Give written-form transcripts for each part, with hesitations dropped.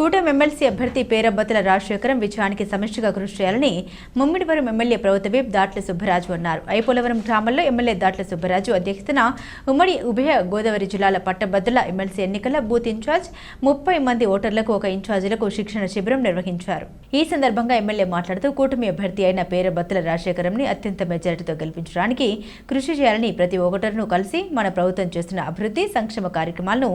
కూటమి ఎమ్మెల్సీ అభ్యర్థి పేరబ్బతుల రాజశేఖరం విజయానికి సమిష్టిగా కృషి చేయాలని ముమ్మిడివరం ఎమ్మెల్యే ప్రభుత్వ విప్ దాట్ల సుబ్బరాజు అన్నారు. ఐపోలవరం గ్రామంలో ఎమ్మెల్యే దాట్ల సుబ్బరాజు అధ్యక్షతన ఉమ్మడి ఉభయ గోదావరి జిల్లాల పట్టభద్రుల ఎమ్మెల్సీ ఎన్నికల బూత్ ఇన్ఛార్జ్ 30 మంది ఓటర్లకు ఒక ఇన్ఛార్జీలకు శిక్షణ శిబిరం నిర్వహించారు. ఈ సందర్భంగా ఎమ్మెల్యే మాట్లాడుతూ కూటమి అభ్యర్థి అయిన పేరబ్బతుల రాజశేఖరంని అత్యంత మెజారిటీతో గెలిపించడానికి కృషి చేయాలని ప్రతి ఓటరును కలిసి మన ప్రభుత్వం చేస్తున్న అభివృద్ధి సంక్షేమ కార్యక్రమాలను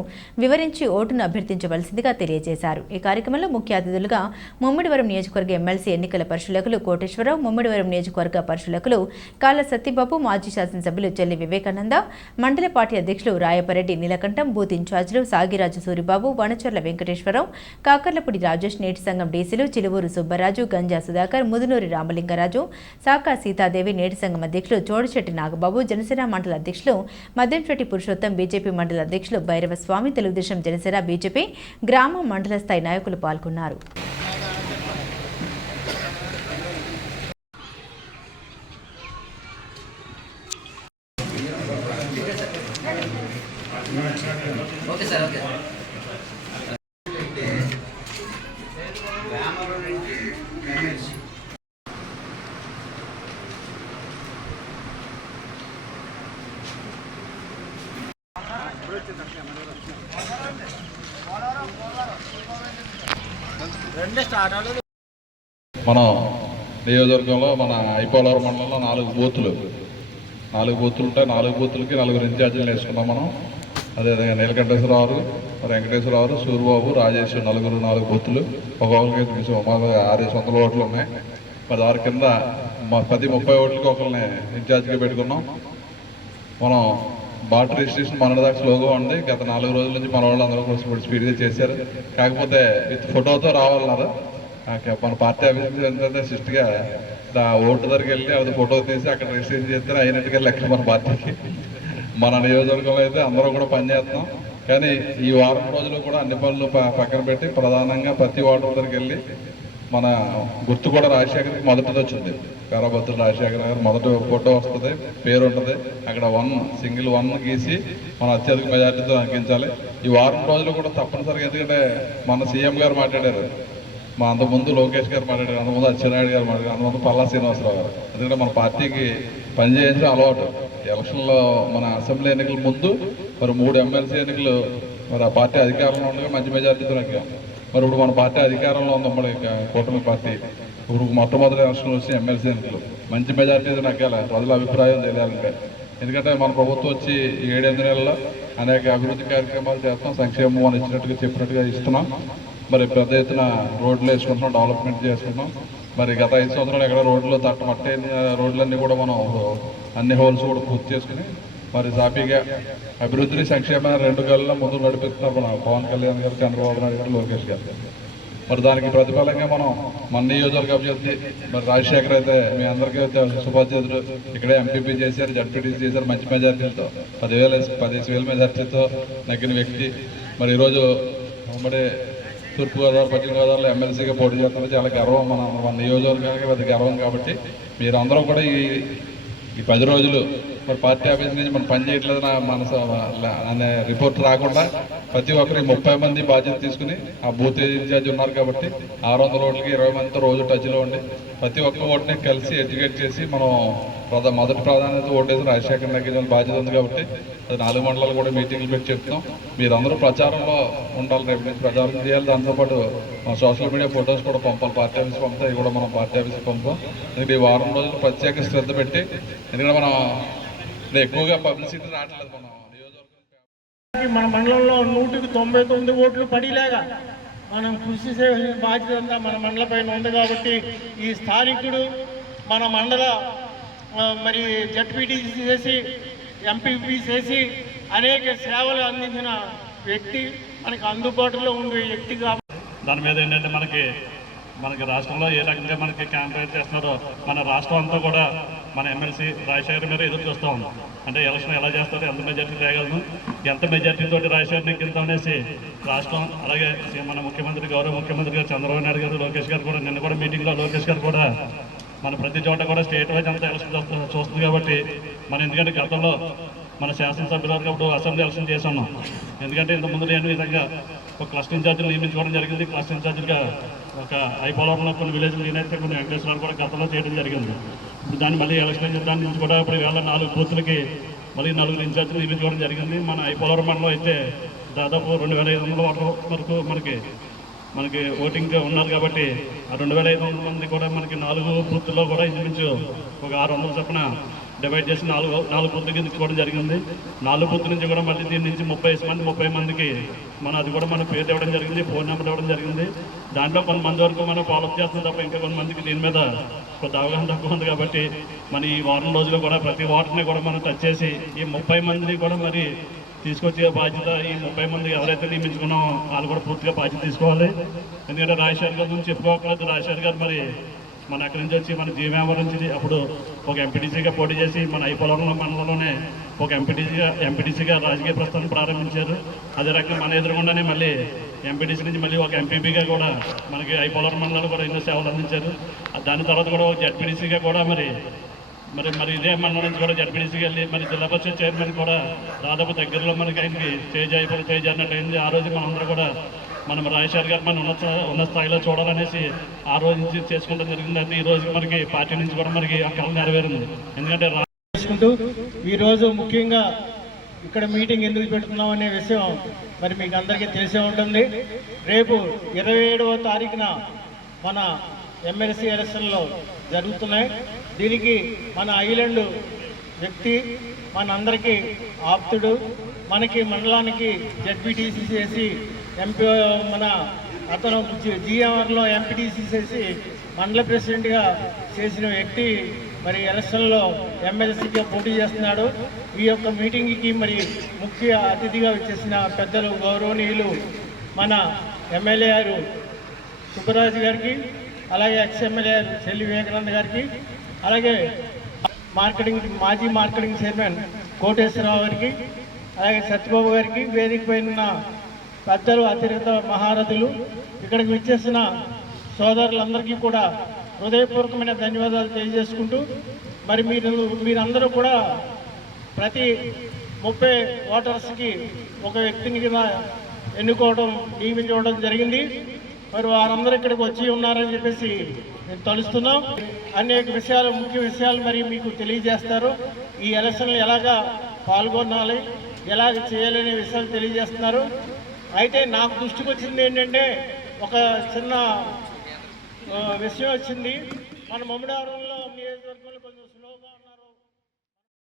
వివరించి ఓటును అభ్యర్థించవలసిందిగా తెలియజేశారు. ఈ కార్యక్రమంలో ముఖ్య అతిథులుగా ముమ్మిడివరం నియోజకవర్గ ఎమ్మెల్సీ ఎన్నికల పరిశీలకులు కోటేశ్వరరావు, ముమ్మిడివరం నియోజకవర్గ పరిశీలకులు కాళ్ళ సత్యబాబు, మాజీ శాసనసభ్యులు చెల్లి వివేకానంద, మండల పార్టీ అధ్యక్షులు రాయపరెడ్డి నీలకంఠం, బూత్ ఇన్ఛార్జీలు సాగిరాజు సూరిబాబు, వనచర్ల వెంకటేశ్వరరావు, కాకర్లపూడి రాజేష్, నేటి సంఘం డీసీలు చిలువూరు సుబ్బరాజు, గంజా సుధాకర్, ముదునూరి రామలింగరాజు, సాకా సీతాదేవి, నేటి సంఘం అధ్యక్షులు చోడిశెట్టి నాగబాబు, జనసేన మండల అధ్యక్షులు మద్దంశెట్టి పురుషోత్తం, బీజేపీ మండల అధ్యక్షులు భైరవ స్వామి, తెలుగుదేశం జనసేన బీజేపీ గ్రామ మండల స్థాయి నాయకులు పాల్గొన్నారు. మన నియోజకవర్గంలో మన ఐపోలవరం మండలంలో 4 బూతులు ఉంటాయి. 4 బూతులకి 4 ఇన్ఛార్జీలు వేసుకున్నాం మనం. అదేవిధంగా నీలకంఠేశ్వరరావు, వెంకటేశ్వరరావు, సూరిబాబు, రాజేష్ 4 బూతులు. ఒక్కొక్కరికి 600 ఓట్లు ఉన్నాయి. మరి వారి కింద 30 ఓట్లకి ఒకరిని ఇన్ఛార్జిగా పెట్టుకున్నాం. మనం బాట్ రిజిస్ట్రేషన్ మొన్నటిదాకా స్లోగా ఉంది. గత 4 రోజుల నుంచి మన వాళ్ళు అందరూ కూడా స్పీడ్గా చేశారు. కాకపోతే విత్ ఫోటోతో రావాలన్నారు. మన పార్టీ ఆఫీస్ ఏంటంటే సిస్ట్గా ఓటు దగ్గరికి వెళ్ళి అది ఫోటో తీసి అక్కడ రిజిస్ట్రేషన్ చేస్తే అయినట్టుగా లెక్క మన పార్టీకి. మన నియోజకవర్గంలో అయితే అందరూ కూడా పనిచేస్తున్నాం. కానీ ఈ వారం రోజులు కూడా అన్ని పనులు పక్కన పెట్టి ప్రధానంగా ప్రతి ఓటర్ దగ్గరికి వెళ్ళి మన గుర్తు కూడా రాజశేఖర్కి మొదటిది వచ్చింది. పేరబ్బతుల రాజశేఖర్ గారు మొదటి ఫోటో వస్తుంది, పేరు ఉంటుంది. అక్కడ 1 గీసి మన అత్యధిక మెజార్టీతో అంకించాలి. ఈ వారం రోజులు కూడా తప్పనిసరిగా, ఎందుకంటే మన సీఎం గారు మాట్లాడారు, మా అంతకుముందు లోకేష్ గారు మాట్లాడారు, అంతకుముందు అచ్చెన్నాయుడు గారు మాట్లాడారు, అంతకుముందు పల్లా శ్రీనివాసరావు గారు. ఎందుకంటే మన పార్టీకి పనిచేయించడం అలవాటు. ఎలక్షన్లో మన అసెంబ్లీ ఎన్నికల ముందు మరి 3 ఎమ్మెల్సీ ఎన్నికలు మరి ఆ పార్టీ అధికారంలో ఉండగా మంచి మెజార్టీతో నెగ్గాం. మరి ఇప్పుడు మన పార్టీ అధికారంలో ఉంది, ఉమ్మడి కూటమి పార్టీ. ఇప్పుడు మొట్టమొదటి ఎలక్షన్లు వచ్చి ఎమ్మెల్సీ ఎన్నికలు మంచి మెజార్టీతో నెగ్గాలి, ప్రజల అభిప్రాయం తెలియాలంటే. ఎందుకంటే మన ప్రభుత్వం వచ్చి 7-8 నెలల్లో అనేక అభివృద్ధి కార్యక్రమాలు చేస్తాం. సంక్షేమం మనం ఇచ్చినట్టుగా చెప్పినట్టుగా ఇస్తున్నాం. మరి పెద్ద ఎత్తున రోడ్లు వేసుకుంటున్నాం, డెవలప్మెంట్ చేసుకుంటున్నాం. మరి గత 5 సంవత్సరాలు ఎక్కడ రోడ్లు మట్టి రోడ్లన్నీ కూడా మనం అన్ని హోల్స్ కూడా పూర్తి చేసుకుని మరి సాఫీగా అభివృద్ధిని సంక్షేమాన్ని 2 కళ్ళ ముందు నడిపిస్తున్నారు మన పవన్ కళ్యాణ్ గారు, చంద్రబాబు నాయుడు గారు, లోకేష్ గారు. మరి దానికి ప్రతిఫలంగా మనం మన నియోజకవర్గ అభ్యర్థి మరి రాజశేఖర్ అయితే మీ అందరికీ అయితే సుభాధ్యతలు ఇక్కడే ఎంపీపీ చేశారు, జడ్పీటీసీ చేశారు. మంచి మెజార్టీలతో 15,000 మెజార్టీతో నగ్గిన వ్యక్తి. మరి ఈరోజు ఉమ్మడి తూర్పుగోదావరి, పశ్చిమ గోదావరిలో ఎమ్మెల్సీగా పోటీ చేస్తున్నారు. చాలా గర్వం మన నియోజకవర్గానికి పెద్ద గర్వం. కాబట్టి మీరందరూ కూడా ఈ 10 రోజులు మరి పార్టీ ఆఫీస్ నుంచి మనం పని చేయట్లేదు అనే రిపోర్ట్ రాకుండా ప్రతి ఒక్కరి 30 మంది బాధ్యత తీసుకుని ఆ బూత్ ఇన్ఛార్జ్ ఉన్నారు. కాబట్టి 600 ఓట్లకి 20 మందితో రోజు టచ్లో ఉండి ప్రతి ఒక్క ఓటుని కలిసి ఎడ్యుకేట్ చేసి మనం మొదటి ప్రాధాన్యత ఓటేసి రాజశేఖర్ నగ్గించాలని బాధ్యత ఉంది. కాబట్టి అది 4 మండలాలు కూడా మీటింగ్లు పెట్టి చెప్తున్నాం. మీరందరూ ప్రచారంలో ఉండాలి, రేపు నుంచి ప్రచారం చేయాలి. దాంతోపాటు మన సోషల్ మీడియా ఫొటోస్ కూడా పంపాలి, పార్టీ ఆఫీస్ పంపుతాయి. ఇవి కూడా మనం పార్టీ ఆఫీస్కి పంపాం. ఎందుకంటే ఈ వారం రోజులు ప్రత్యేక శ్రద్ధ పెట్టి, ఎందుకంటే మనం ఎక్కువగా పబ్లిసిటీ రావట్లేదు. మన మండలంలో 199 ఓట్లు పడిలేగా మనం కృషి చేసే బాధ్యత అంతా మన మండల పైన ఉంది. కాబట్టి ఈ స్థానికుడు మన మండల మరి జడ్పీటీసీ చేసి ఎంపీపీ చేసి అనేక సేవలు అందించిన వ్యక్తి, మనకి అందుబాటులో ఉండే వ్యక్తి. కాబట్టి దాని మీద ఏంటంటే మనకి రాష్ట్రంలో ఏ రకంగా మనకి క్యాంపెయిన్ చేస్తున్నారో మన రాష్ట్రం అంతా కూడా మన ఎమ్మెల్సీ రాజశేఖర్ మీద ఎదురు చూస్తూ ఉన్నాం. అంటే ఎలక్షన్ ఎలా చేస్తారో, ఎంత మెజార్టీ తేగలను, ఎంత మెజార్టీతో రాజశేఖర్ నెగ్గుతాం అనేసి రాష్ట్రం, అలాగే మన ముఖ్యమంత్రి, గౌరవ ముఖ్యమంత్రి గారు చంద్రబాబు నాయుడు గారు, లోకేష్ గారు కూడా నిన్న కూడా మీటింగ్లో లోకేష్ గారు కూడా మన ప్రతి చోట కూడా స్టేట్ వైజ్ అంతా ఎలక్షన్ చూస్తుంది. కాబట్టి మనం ఎందుకంటే గతంలో మన శాసనసభ్యులు అప్పుడు అసెంబ్లీ ఎలక్షన్ చేసి ఉన్నాం. ఎందుకంటే ఇంతకుముందు లేని విధంగా ఒక క్లస్టర్ ఇన్ఛార్జీలు నియమించుకోవడం జరిగింది. క్లస్టర్ ఇన్ఛార్జీలుగా ఒక ఐపోలవరంలో కొన్ని విలేజ్లు నేనైతే కొన్ని వెంకటేశ్వరాలు కూడా గతంలో చేయడం జరిగింది. ఇప్పుడు దాన్ని మళ్ళీ ఎలక్షన్ దాని నుంచి కూడా ఇప్పుడు వేళ 4 బూత్లకి మళ్ళీ 4 ఇన్ఛార్జీలు నియమించుకోవడం జరిగింది. మన ఐపోలవరం మండలం అయితే దాదాపు 2500 ఓట్ల వరకు మనకి ఓటింగ్ ఉన్నారు కాబట్టి ఆ 2500 మంది కూడా మనకి 4 బూత్లో కూడా ఇంచుమించు ఒక 600 చొప్పున డివైడ్ చేసి 4 బూత్లకి ఇచ్చుకోవడం జరిగింది. 4 బూత్ నుంచి కూడా మళ్ళీ దీని నుంచి 30 మందికి అది కూడా మన పేరు ఇవ్వడం జరిగింది, ఫోన్ నెంబర్ ఇవ్వడం జరిగింది. దాంట్లో కొంతమంది వరకు మనం ఫాలోఅప్ చేస్తున్నాం తప్ప ఇంకా కొంతమందికి దీని మీద కొంత అవగాహన తక్కువ ఉంది కాబట్టి మన ఈ వారం రోజుల్లో కూడా ప్రతి వాటిని కూడా మనం టచ్ చేసి ఈ 30 మందిని కూడా మరి తీసుకొచ్చే బాధ్యత ఈ 30 మంది ఎవరైతే నియమించుకున్నామో వాళ్ళు కూడా పూర్తిగా బాధ్యత తీసుకోవాలి. ఎందుకంటే రాజశేఖర్ గారి గురించి చెప్పుకోకలేదు. రాజశేఖర్ గారు మరి మన అక్కడి నుంచి వచ్చి మన జీవీఎంఆర్ నుంచి అప్పుడు ఒక ఎంపీటీసీగా పోటీ చేసి మన ఐపోలవరం మండలంలోనే ఒక ఎంపీటీసీగా రాజకీయ ప్రస్థానం ప్రారంభించారు. అదే రకంగా మన ఎదురుగుండానే మళ్ళీ ఎంపీటీసీ నుంచి మళ్ళీ ఒక ఎంపీపీగా కూడా మనకి ఐపోలవరం మండలంలో కూడా ఎన్నో సేవలు అందించారు. దాని తర్వాత కూడా ఒక జడ్పీటీసీగా కూడా మరి ఇదే మండలం నుంచి కూడా జడ్పీటీసీకి వెళ్ళి మరి జిల్లా పరిషత్ చైర్మన్ కూడా దాదాపు దగ్గరలో మనకి ఆయనకి చేజారినట్టు అయింది. ఆ రోజు మనందరూ కూడా మనం రాజశేఖర్ గారు మన ఉన్న స్థాయిలో చూడాలనేసి ఆ రోజు నుంచి చేసుకోవడం జరిగింది. అయితే ఈ రోజు మనకి పార్టీ నుంచి కూడా మనకి ఆ కళ నెరవేరింది. ఎందుకంటే చేసుకుంటూ ఈరోజు ముఖ్యంగా ఇక్కడ మీటింగ్ ఎందుకు పెడుతున్నాం అనే విషయం మరి మీకు అందరికీ తెలిసే ఉంటుంది. రేపు 27వ తారీఖున మన ఎమ్మెల్సీ ఎలక్షన్లో జరుగుతున్నాయి. దీనికి మన ఐలాండ్ వ్యక్తి మన అందరికీ ఆప్తుడు, మనకి మండలానికి జడ్పీటీసీ చేసి ఎంపీ అతను జీఎంఆర్లో ఎంపీటీసీ చేసి మండల ప్రెసిడెంట్గా చేసిన వ్యక్తి మరి ఎలక్షన్లో ఎమ్మెల్సీగా పోటీ చేస్తున్నాడు. ఈ యొక్క మీటింగ్కి మరి ముఖ్య అతిథిగా వచ్చేసిన పెద్దలు గౌరవనీయులు మన ఎమ్మెల్యే గారు సుబ్బరాజు గారికి, అలాగే ఎక్స్ఎమ్మెల్యే చెల్లి వివేకానంద గారికి, అలాగే మాజీ మార్కెటింగ్ చైర్మన్ కోటేశ్వరరావు గారికి, అలాగే సత్యబాబు గారికి, వేదిక పైన పెద్దలు అతిరిక్త మహారథులు, ఇక్కడికి విచ్చేసిన సోదరులందరికీ కూడా హృదయపూర్వకమైన ధన్యవాదాలు తెలియజేసుకుంటూ మరి మీరందరూ కూడా ప్రతి 30 ఓటర్స్కి ఒక వ్యక్తిని నియమించుకోవడం జరిగింది. మరి వారందరూ ఇక్కడికి వచ్చి ఉన్నారని చెప్పేసి నేను తలుస్తున్నాం. అనేక విషయాలు, ముఖ్య విషయాలు మరి మీకు తెలియజేస్తారు. ఈ ఎలక్షన్లు ఎలాగా పాల్గొనాలి, ఎలాగ చేయాలనే విషయాలు తెలియజేస్తున్నారు. అయితే నాకు దృష్టికి వచ్చింది ఏంటంటే ఒక చిన్న విషయం వచ్చింది. మన మమ్మడారంలో